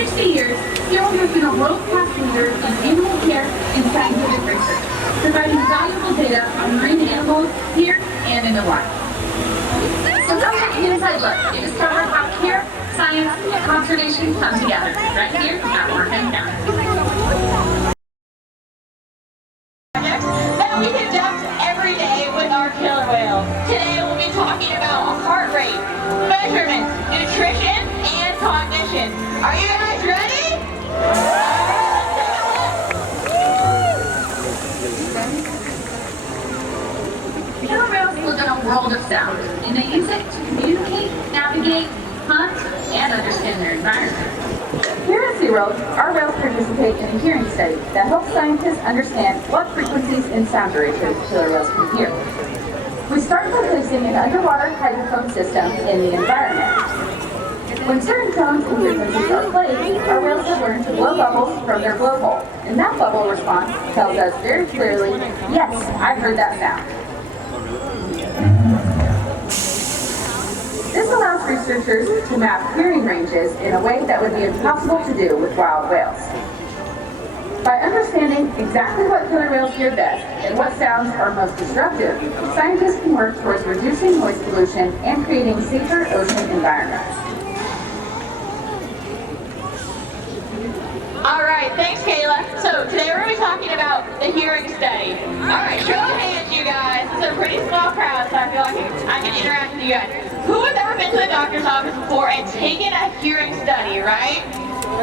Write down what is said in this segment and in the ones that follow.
60 years, SeaWorld has been a world-class leader in animal care and scientific research, providing valuable data on marine animals here and in the wild. So come take an inside look and discover how care, science, and conservation come together right here at Orca County. That we conduct every day with our killer whales. Today we'll be talking about heart rate, measurement, nutrition, and cognition. Are you guys ready? Killer whales live in a world of sound, and they use it to communicate, navigate, hunt, and understand their environment. Here at SeaWorld, our whales participate in a hearing study that helps scientists understand what frequencies in sound duration killer whales can hear. We start by placing an underwater hydrophone system in the environment. When certain tones and frequencies are played, our whales have learned to blow bubbles from their blowhole, and that bubble response tells us very clearly, yes, I heard that sound. This allows researchers to map hearing ranges in a way that would be impossible to do with wild whales. By understanding exactly what killer whales hear best and what sounds are most disruptive, scientists can work towards reducing noise pollution and creating safer ocean environments. All right, thanks, Kayla. So today we're going to be talking about the hearing study. All right, show of hands, you guys. It's a pretty small crowd, so I feel like I can interact with you guys. Who has ever been to the doctor's office before and taken a hearing study, right?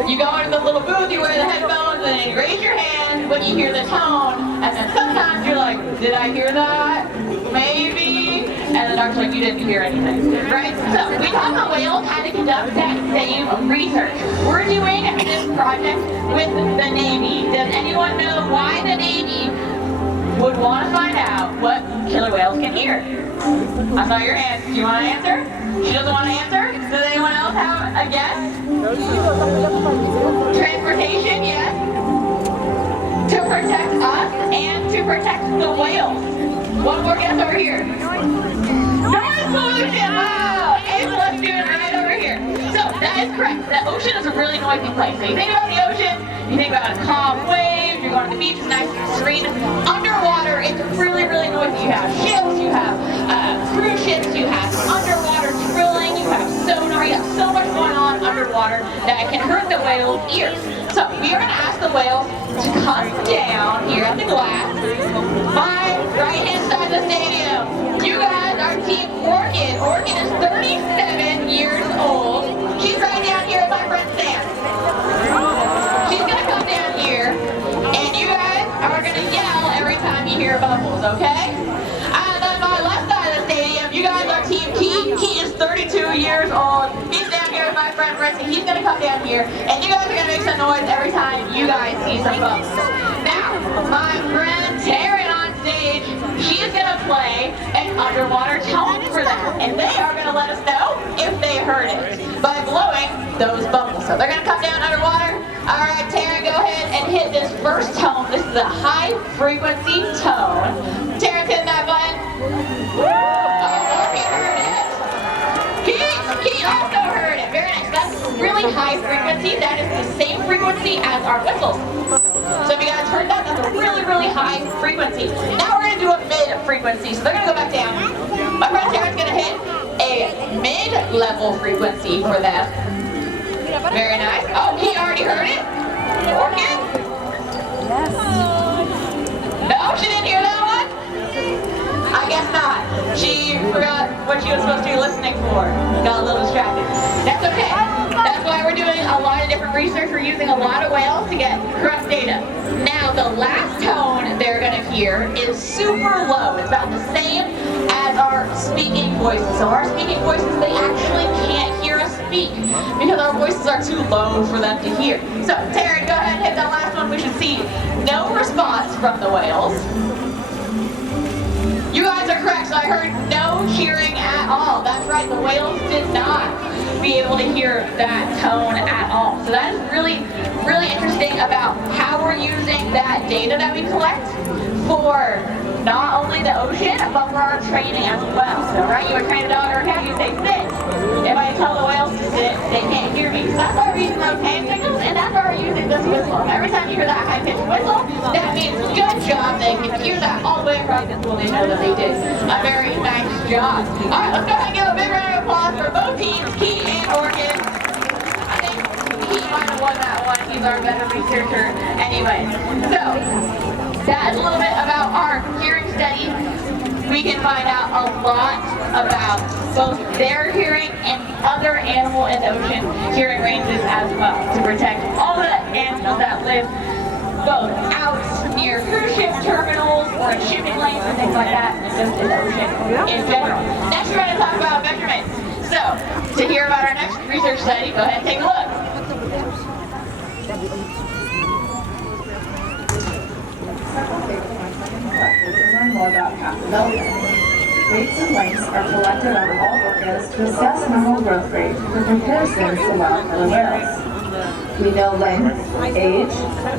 You go into the little booth, you wear the headphones, and then you raise your hand when you hear the tone, and then sometimes you're like, did I hear that? Maybe. And the doctor's like, you didn't hear anything, right? So we taught the whales how to conduct that same research. We're doing this project with the Navy. Does anyone know why the Navy would want to find out what killer whales can hear? I saw your hand. Do you want to answer? She doesn't want to answer? Does anyone else have a guess? Transportation, yes. To protect us and to protect the whales. One more guess over here. Noise pollution! Wow! Ace, let's do it right over here. So, that is correct. The ocean is a really noisy place. So you think about the ocean, you think about a calm wave, you're going to the beach, it's nice and serene. Underwater, it's really, really noisy. You have ships, you have cruise ships, you have underwater drilling, you have sonar, you have so much going on underwater that it can hurt the whale's ears. So we are going to ask the whales to come down here at the glass. My right-hand side of the stadium, you guys are Team Orca. Orca is 37 years old. She's right down here at my friend Sam. She's going to come down here, and you guys are going to yell every time you hear bubbles, okay? And then my left side of the stadium, you guys are Team Key. He is 32 years old. He's down here with my friend Rissy. He's going to come down here, and you guys are going to make some noise every time you guys see some bubbles. Now, my friend Taryn on stage, she is going to play an underwater tone for them, and they are going to let us know if they heard it by blowing those bubbles. So they're going to come down underwater. All right, Taryn, go ahead and hit this first tone. This is a high frequency tone. Taryn's hitting that button. Oh, he heard it. He also heard it. Very nice. That's really high frequency. That is the same frequency as our whistles. So if you guys heard that, that's a really, really high frequency. Now we're going to do a mid frequency. So they're going to go back down. My friend Taryn's going to hit a mid-level frequency for them. Very nice. Oh, he already heard it? Orca? Yes. No, she didn't hear that one? I guess not. She forgot what she was supposed to be listening for. Got a little distracted. That's okay. That's why we're doing a lot of different research. We're using a lot of whales to get correct data. Now, the last tone they're going to hear is super low. It's about the same as our speaking voices. So our speaking voices, they actually can't hear us speak because our voices are too low for them to hear. So, Taryn, go ahead and hit that last one. We should see no response from the whales. You guys are correct, so I heard no hearing at all. That's right, the whales did not be able to hear that tone at all. So that is really, really interesting about how we're using that data that we collect for not only the ocean, but for our training as well. So, right, you would train a dog or a cat, you say sit. If I tell the whales to sit, they can't hear me. So that's why we're using those hand signals whistle. Every time you hear that high-pitched whistle, that means good job. They can hear that all the way around the pool. They know that they did a very nice job. All right, let's go ahead and give a big round of applause for both teams, Key and Orca. I think he might have won that one. He's our better researcher anyway. So, that is a little bit about our hearing study. We can find out a lot about both their hearing and other animal in the ocean hearing ranges as well to protect all the animals that live both out near cruise ship terminals or in shipping lanes and things like that, and just in the ocean in general. Next, we're going to talk about measurement. So, to hear about our next research study, go ahead and take a look. To learn more about calf development. Weights and lengths are collected on all orcas to assess normal growth rate for comparisons to wild killer whales. We know length, age,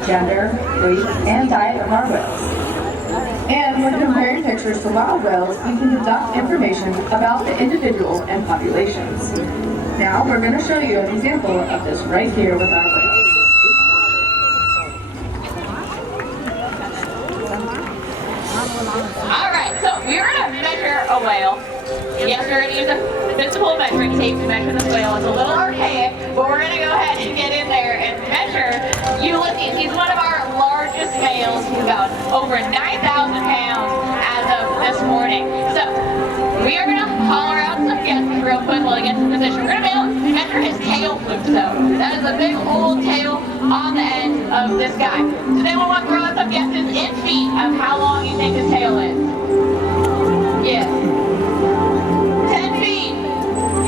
gender, weight, and diet of our whales. And when comparing pictures to wild whales, we can deduct information about the individual and populations. Now we're going to show you an example of this right here with our whales. Alright, so we're going to measure a whale. Yes, we're going to use a physical measuring tape to measure this whale. It's a little archaic, but we're going to go ahead and get in there and measure Ulysses. He's one of our largest males. He's about over 9,000 pounds as of this morning. So, we are going to holler out some guesses real quick while he gets in position. We're going to be able to measure his tail loop. So, that is a big old tail on the end of this guy. Does anyone want to throw out some guesses in feet of how long you think his tail is? Yes. 10 feet.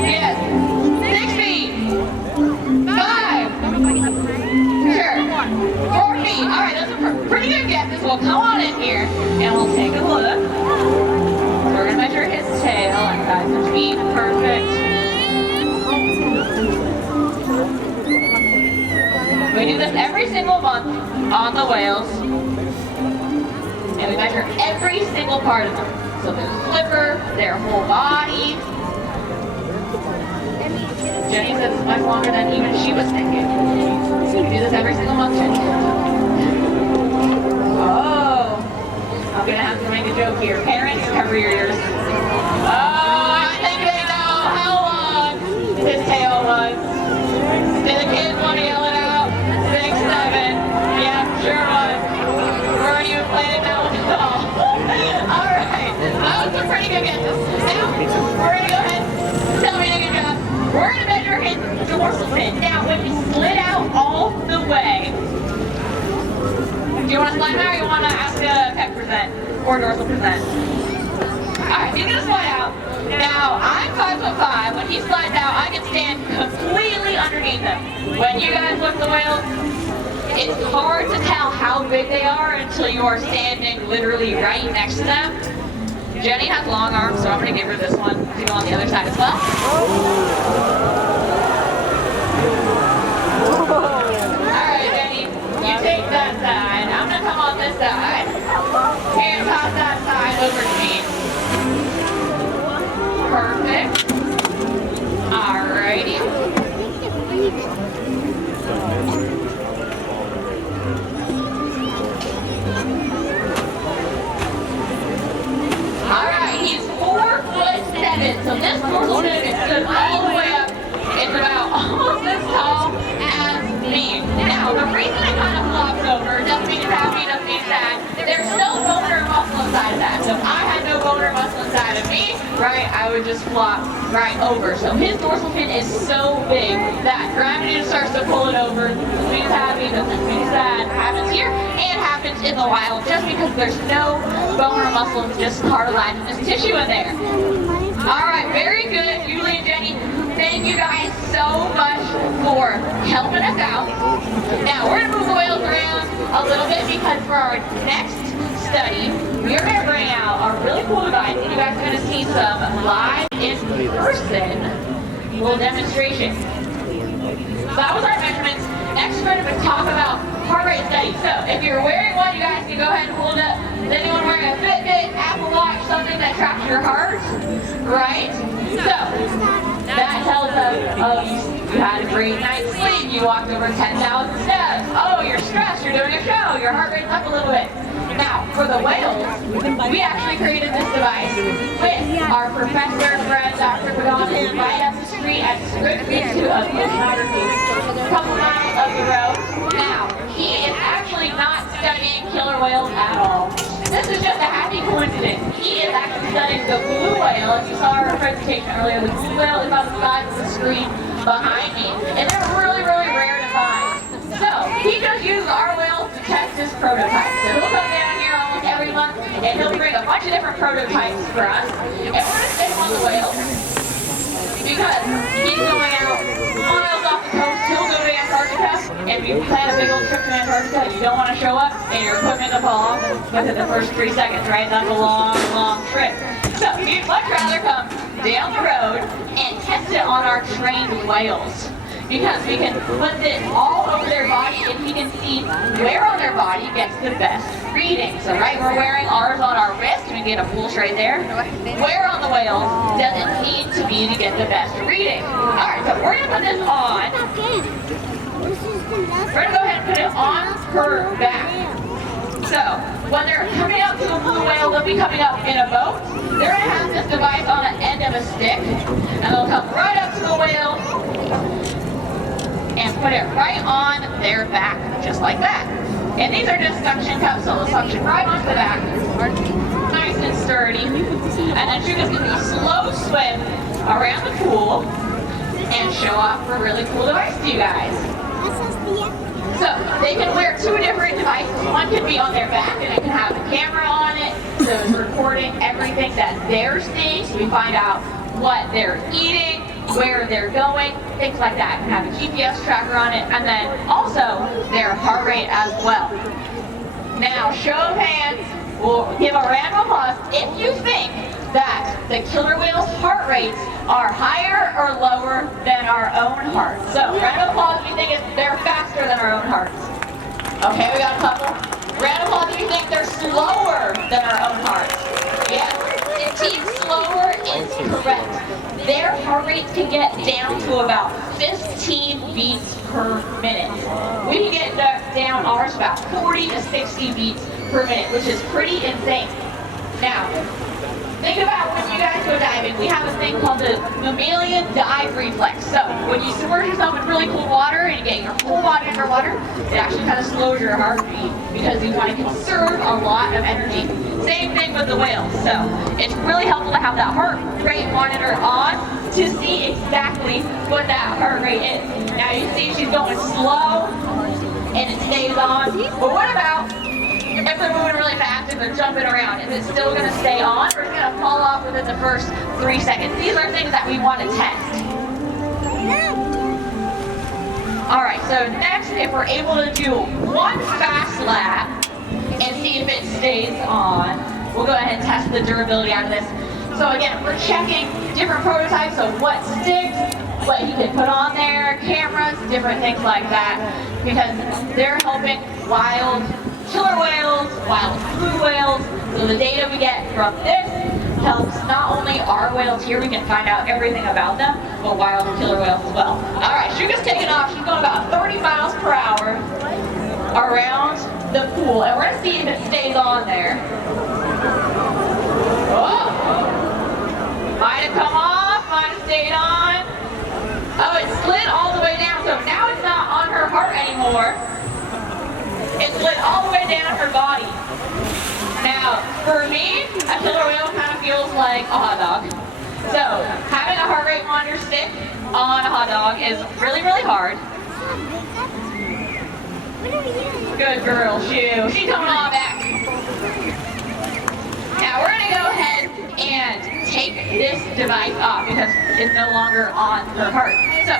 Yes. 6 feet. 5. Sure. 4 feet. All right, those are pretty good guesses. Well, come on in here and we'll take a look. We're going to measure his tail and size in feet. Perfect. We do this every single month on the whales. And we measure every single part of them. So their flipper, their whole body. Jenny says it's much longer than even she was thinking. So we do this every single month, Jenny. Oh, I'm gonna have to make a joke here. Parents, cover your ears. Oh, I think they know how long his tail was. Do the kids want to yell it out? 6, 7. Yeah, sure was. Weren't even playing that one at all. All right, that was some pretty good guesses. Now, we're gonna go ahead and tell me a good job. We're gonna measure his dorsal fin. Now, when he slid out all the way, do you want to slide out or you want to ask a pec percent or dorsal percent? Alright, he's gonna slide out. Now, I'm 5'5". When he slides out, I can stand completely underneath him. When you guys look at the whales, it's hard to tell how big they are until you are standing literally right next to them. Jenny has long arms, so I'm gonna give her this one to go on the other side as well. Alright, Jenny, you take that side. I'm gonna come on this side. Here, toss that side over to me. Perfect. Alrighty. Alright, he's 4'7", so this dorsal fin is stood all the way up. It's about almost as tall as me. Now, the reason it kind of flops over doesn't mean it's happy, doesn't mean it's sad. There's no bone or muscle inside of that. So if I had no bone or muscle inside of me, right, I would just flop right over. So his dorsal fin is so big that gravity just starts to pull it over. Doesn't mean it's happy, doesn't mean it's sad. Happens here and happens in the wild just because there's no bone or muscle, just cartilaginous tissue in there. Alright, very good, Julie and Jenny. Thank you guys so much for helping us out. Now, we're going to move the whales around a little bit because for our next study, we are going to bring out a really cool device and you guys are going to see some live in-person little demonstration. So that was our measurements. Next, we're going to talk about heart rate study. So, if you're wearing one, you guys can go ahead and hold up. Is anyone wearing a Fitbit, Apple Watch, something that tracks your heart? Right? So, that tells us You had a great night's sleep. You walked over 10,000 steps. Oh, you're stressed. You're doing a show. Your heart rate's up a little bit. Now, for the whales, we actually created this device with our professor, friend, Dr. Pagano, right up the street at Script Institute of Oceanography, a couple miles up the road. Now, he is actually not studying killer whales at all. This is just a happy coincidence. He is actually studying the blue whale. As you saw our presentation earlier, the blue whale is about the size of the screen behind me, and they're really, really rare to find. So, he just uses our whales to test his prototypes. So he'll come down here almost every month, and he'll bring a bunch of different prototypes for us. And we're going to stick on the whales, because he's going out, miles off the coast, he'll go to Antarctica, and we plan a big old trip to Antarctica. You don't want to show up, and your equipment to fall off within the first 3 seconds, right? That's a long, long trip. So, you'd much rather come down the road and test it on our trained whales. Because we can put this all over their body and he can see where on their body gets the best reading. So right, we're wearing ours on our wrist, and we get a pulse right there. Where on the whale does it need to be to get the best reading? Alright, so we're gonna put this on. We're gonna go ahead and put it on her back. So, when they're coming up to a blue whale, they'll be coming up in a boat. They're gonna have this device on the end of a stick, and they'll come right up to the whale and put it right on their back, just like that. And these are just suction cups, so they'll suction right onto the back, nice and sturdy. And then she's just gonna do slow swim around the pool and show off a really cool device to you guys. So they can wear two different devices. One can be on their back, and it can have a camera on it, so it's recording everything that they're seeing, so we find out what they're eating, where they're going, things like that. It can have a GPS tracker on it, and then also their heart rate as well. Now, show of hands, we'll give a round of applause if you think that the killer whale's heart rates are higher or lower than our own hearts. So, round of applause if you think they're faster than our own hearts. Okay, we got a couple. Round of applause if you think they're slower than our own hearts. Yes, indeed, slower is correct. Their heart rate can get down to about 15 beats per minute. We can get down ours about 40 to 60 beats per minute, which is pretty insane. Now, think about when you guys go diving, we have a thing called the mammalian dive reflex. So, when you submerge yourself in really cold water and you get your whole body underwater, it actually kind of slows your heartbeat because you want to conserve a lot of energy. Same thing with the whales. So, it's really helpful to have that heart rate monitor on to see exactly what that heart rate is. Now, you see she's going slow and it stays on. But what about if they're moving really fast, if they're jumping around? Is it still going to stay on, or is it going to fall off within the first 3 seconds? These are things that we want to test. Alright, so next, if we're able to do one fast lap and see if it stays on, we'll go ahead and test the durability out of this. So again, we're checking different prototypes of what sticks, what you can put on there, cameras, different things like that, because they're helping wild killer whales, wild blue whales. So the data we get from this helps not only our whales here, we can find out everything about them, but wild killer whales as well. Alright, Shuka's taking off. She's going about 30 miles per hour around the pool, and we're going to see if it stays on there. Oh! Might have come off, might have stayed on. Oh, it slid all the way down, so now it's not on her heart anymore. It slid all the way down her body. Now, for me, a killer whale kind of feels like a hot dog. So, having a heart rate monitor stick on a hot dog is really, really hard. Good girl, Shu. She's coming on back. Now, we're going to go ahead and take this device off because it's no longer on her heart. So,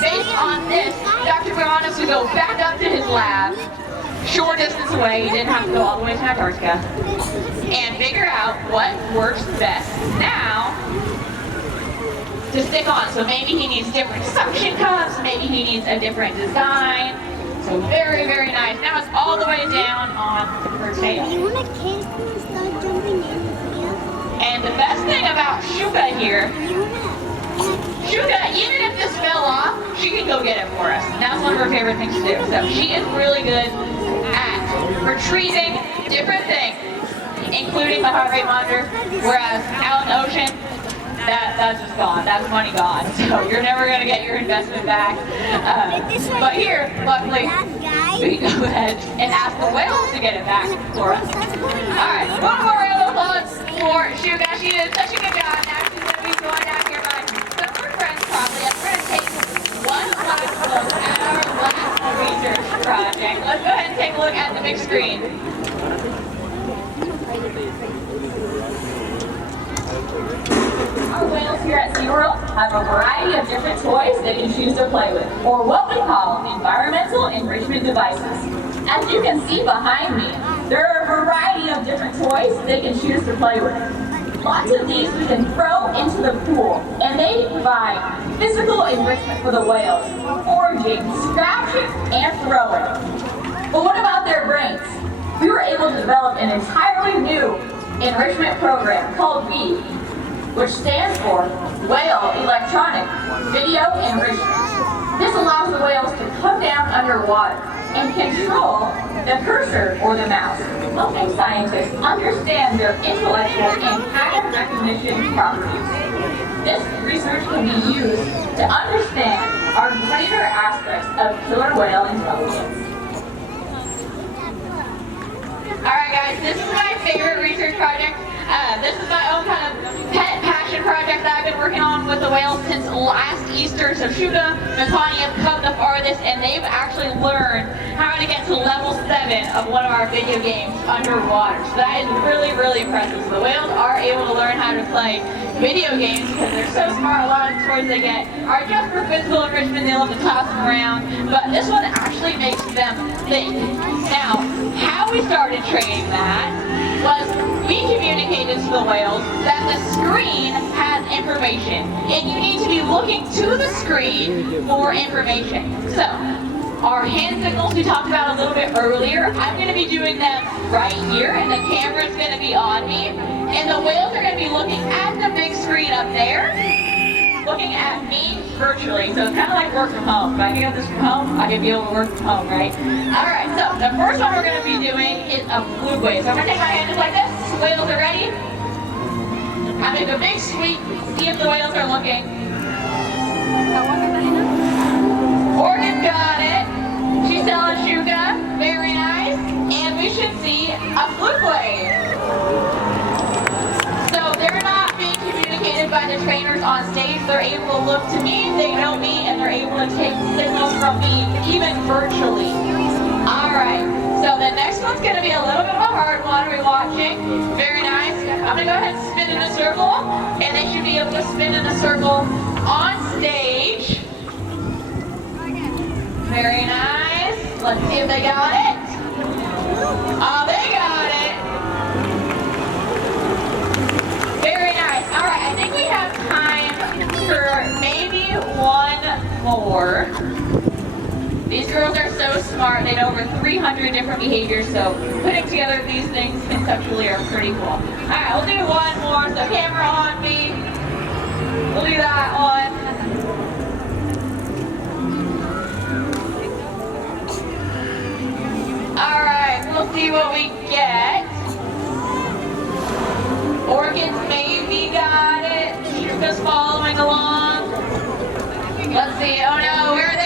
based on this, Dr. Baranos will go back up to his lab, short distance away, he didn't have to go all the way to Antarctica, and figure out what works best now to stick on. So maybe he needs different suction cups, maybe he needs a different design. So very, very nice. Now it's all the way down on her tail. And the best thing about Shuka here, Shuka, even if this fell off, she can go get it for us. That's one of her favorite things to do. So she is really good at retrieving different things, including the heart rate monitor, whereas out in the ocean, that's just gone. That's money gone. So you're never going to get your investment back. But here, luckily, we can go ahead and ask the whales to get it back for us. All right, one more round of applause for Shuka. She did such a good job. Now she's going to be joined out here by some of her friends probably. And we're going to take one last look at our last research project. Let's go ahead and take a look at the big screen. Our whales here at SeaWorld have a variety of different toys they can choose to play with, or what we call environmental enrichment devices. As you can see behind me, there are a variety of different toys they can choose to play with. Lots of these we can throw into the pool, and they provide physical enrichment for the whales, foraging, scratching, and throwing. But what about their brains? We were able to develop an entirely new enrichment program called WEEV, which stands for Whale Electronic Video Enrichment. This allows the whales to come down underwater and control the cursor or the mouse, helping scientists understand their intellectual and pattern recognition properties. This research can be used to understand our greater aspects of killer whale intelligence. Alright guys, this is my favorite research project. This is my own kind of pet passion project that I've been working on with the whales since last Easter. So Shuka and Connie have come the farthest, and they've actually learned how to get to level 7 of one of our video games underwater. So that is really, really impressive. So the whales are able to learn how to play video games because they're so smart. A lot of the toys they get are just for physical enrichment. They love to toss them around. But this one actually makes them think. Now, how we started training that was we communicated to the whales that the screen has information, and you need to be looking to the screen for information. So, our hand signals we talked about a little bit earlier, I'm going to be doing them right here, and the camera's going to be on me, and the whales are going to be looking at the big screen up there, looking at me virtually. So it's kind of like work from home. If I can get this from home, I can be able to work from home, right? Alright, so the first one we're going to be doing is a fluke wave. So I'm going to take my hand just like this. Whales are ready. I make a big sweep, see if the whales are looking. Orca got it. She's telling Shuka. Very nice. And we should see a fluke wave. So they're not being communicated by the trainers on stage. They're able to look to me, they know me, and they're able to take signals from me, even virtually. Alright, so the next one's going to be a little bit of a hard one. We're watching. Very nice. I'm going to go ahead and spin in a circle, and they should be able to spin in a circle on stage. Very nice. Let's see if they got it. Oh, they got it. Very nice. All right, I think we have time for maybe one more. These girls are so smart. They know over 300 different behaviors, so putting together these things conceptually are pretty cool. All right, we'll do one more. So camera on me. We'll do that one. All right, we'll see what we get. Orchids maybe got it. Shuka's following along. Let's see. Oh no, where are they?